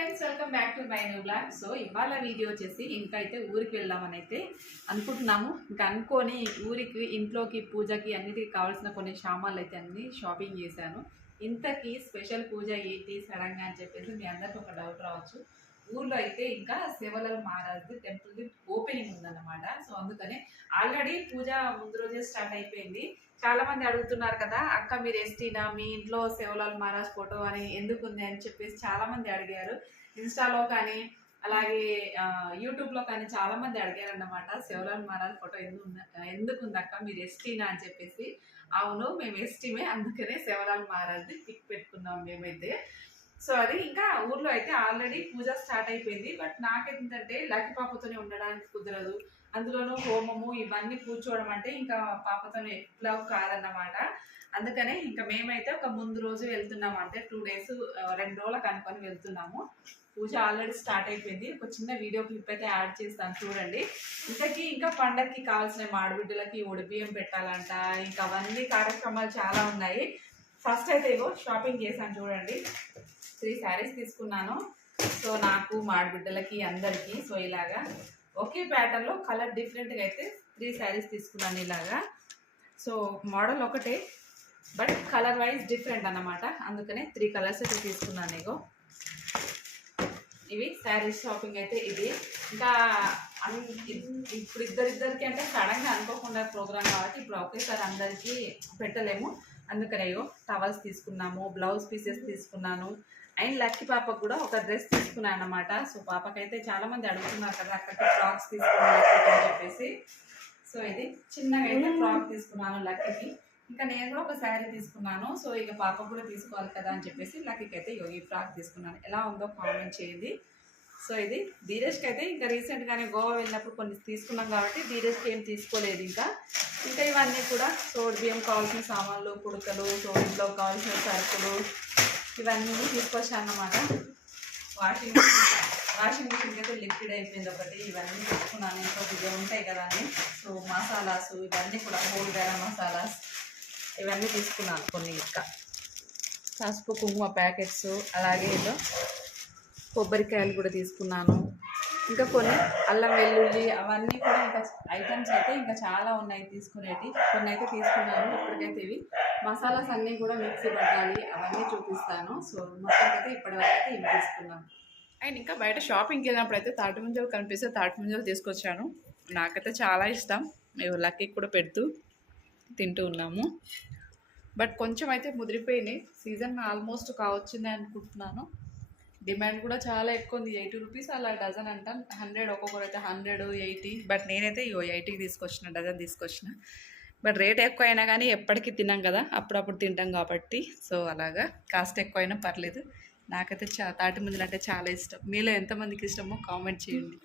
Friends welcome back to my new blog so ఇవాళ video వచ్చేసి ఇంకా అయితే ఊరికి వెళ్దామని అయితే అనుకుంటున్నాము. ఇంకా అనుకొని ఊరికి ఇంట్లోకి పూజకి అన్నిటికి కావాల్సిన కొన్ని సామాన్లు అయితే అన్ని షాపింగ్ చేశాను. ఇంతకీ స్పెషల్ పూజ ఏంటి సడన్గా అని చెప్పేసి మీ అందరికి ఒక డౌట్ రావచ్చు. ఊర్లో అయితే ఇంకా శివలల్ మహారాజ్ టెంపుల్ ఓపెనింగ్ ఉందన్నమాట. సో అందుకని ఆల్రెడీ పూజ ముందు రోజే స్టార్ట్ అయిపోయింది. చాలా మంది అడుగుతున్నారు కదా అక్క మీరు ఎస్టీనా? మీ ఇంట్లో శివలాల్ మహారాజ్ ఫోటో అని ఎందుకు ఉంది? అని చెప్పేసి చాలా మంది అడిగారు. ఇన్స్టాలో కానీ అలాగే యూట్యూబ్లో కానీ చాలా మంది అడిగారు అన్నమాట శివలాల్ మహారాజ్ ఫోటో ఎందుకు ఉంది ఎందుకు ఉంది అక్క? మీరు ఎస్టీనా? అని చెప్పేసి. అవును మేము ఎస్టీమే అందుకనే శివలాల్ మహారాజ్ని పిక్ పెట్టుకున్నాం మేమైతే. సో అది ఇంకా ఊర్లో అయితే ఆల్రెడీ పూజ స్టార్ట్ అయిపోయింది. బట్ నాకేంటంటే లక్కి పాపతోనే ఉండడానికి కుదరదు. అందులోనూ హోమము ఇవన్నీ కూర్చోవడం అంటే ఇంకా పాపతోనే ఎట్లా కాదన్నమాట. అందుకనే ఇంకా మేమైతే ఒక ముందు రోజు వెళ్తున్నాము అంటే టూ డేస్ రెండు రోజులకు అనుకొని వెళ్తున్నాము. పూజ ఆల్రెడీ స్టార్ట్ అయిపోయింది. ఒక చిన్న వీడియో క్లిప్ అయితే యాడ్ చేస్తాను చూడండి. ఇంతకీ ఇంకా పండగకి కావాల్సిన మాడిబిడ్డలకి బియ్యం పెట్టాలంట. ఇంకా అవన్నీ కార్యక్రమాలు చాలా ఉన్నాయి. ఫస్ట్ అయితే ఇగో షాపింగ్ చేశాను చూడండి. త్రీ శారీస్ తీసుకున్నాను. సో నాకు మాడబిడ్డలకి అందరికీ సో ఇలాగా ఒకే ప్యాటర్న్లో కలర్ డిఫరెంట్గా అయితే త్రీ శారీస్ తీసుకున్నాను ఇలాగా. సో మోడల్ ఒకటే బట్ కలర్ వైజ్ డిఫరెంట్ అన్నమాట. అందుకనే త్రీ కలర్స్ అయితే తీసుకున్నాను ఇగో. ఇవి శారీస్ షాపింగ్ అయితే ఇది. ఇంకా ఇప్పుడు ఇద్దరిద్దరికి అంటే సడన్గా అనుకోకుండా ప్రోగ్రామ్ కాబట్టి ఇప్పుడు ఒకేసారి అందరికీ పెట్టలేము. అందుకనే ఇగో టవల్స్ తీసుకున్నాము బ్లౌజ్ పీసెస్ తీసుకున్నాను. అండ్ లక్కీ పాపకు కూడా ఒక డ్రెస్ తీసుకున్నాను అనమాట సో పాపకైతే చాలా మంది అడుగుతున్నారు కదా అక్కడికి ఫ్రాక్స్ తీసుకున్నాను అని చెప్పేసి. సో ఇది చిన్నగా అయితే ఫ్రాక్ తీసుకున్నాను లక్కీకి. ఇంకా నేను కూడా ఒక శారీ తీసుకున్నాను. సో ఇక పాప కూడా తీసుకోవాలి కదా అని చెప్పేసి లక్కీకి అయితే ఈ ఫ్రాక్ తీసుకున్నాను. ఎలా ఉందో కామెంట్ చేయండి. సో ఇది ధీరజ్కి అయితే ఇంకా రీసెంట్గానే గోవా వెళ్ళినప్పుడు కొన్ని తీసుకున్నాం కాబట్టి ధీరజ్కి ఏం తీసుకోలేదు ఇంకా. ఇంకా ఇవన్నీ కూడా సోడి బియ్యం కావాల్సిన సామాన్లు కుడుకలు సో ఇంట్లో కావాల్సిన సరుకులు ఇవన్నీ తీసుకొచ్చాను అన్నమాట వాషింగ్ మిషన్ వాషింగ్ మిషన్కి అయితే లిక్విడ్ అయిపోయింది ఒకటి. ఇవన్నీ తెచ్చుకున్నాను. ఇంకొకటి ఇవి ఉంటాయి కదా అని. సో మసాలాస్ ఇవన్నీ కూడా హోల్ గరం మసాలాస్ ఇవన్నీ తీసుకున్నాను కొన్ని ఇంకా పసుపు కుంకుమ ప్యాకెట్స్ అలాగే ఏదో కొబ్బరికాయలు కూడా తీసుకున్నాను. ఇంకా కొన్ని అల్లం వెల్లుల్లి అవన్నీ కూడా ఇంకా ఐటమ్స్ అయితే ఇంకా చాలా ఉన్నాయి తీసుకునేవి కొన్ని అయితే తీసుకున్నాను ఇప్పటికైతే ఇవి. మసాలాస్ అన్నీ కూడా మిక్సీ పట్టాలి అవన్నీ చూపిస్తాను. సో మొత్తం అయితే ఇప్పటివరకు అయితే ఇవి తీసుకున్నాను. అండ్ ఇంకా బయట షాపింగ్కి వెళ్ళినప్పుడు అయితే తాటి ముంజలు కనిపిస్తే తాటి ముంజలు తీసుకొచ్చాను. నాకైతే చాలా ఇష్టం. మేము లక్కీ కూడా పెడుతూ తింటూ ఉన్నాము. బట్ కొంచెం అయితే ముదిరిపోయినాయి. సీజన్ ఆల్మోస్ట్ కావచ్చింది అనుకుంటున్నాను. డిమాండ్ కూడా చాలా ఎక్కువ ఉంది. ఎయిటీ రూపీస్ అలా డజన్ అంటాం. హండ్రెడ్ ఒక్కొక్కరు అయితే హండ్రెడ్ ఎయిటీ. బట్ నేనైతే ఇవో ఎయిటీకి తీసుకొచ్చిన డజన్ తీసుకొచ్చిన. బట్ రేట్ ఎక్కువ అయినా కానీ ఎప్పటికీ తినాం కదా అప్పుడప్పుడు తింటాం కాబట్టి. సో అలాగా. కాస్ట్ ఎక్కువ అయినా పర్లేదు. నాకైతే చా తాటి ముందులు అంటే చాలా ఇష్టం. మీలో ఎంతమందికి ఇష్టమో కామెంట్ చేయండి.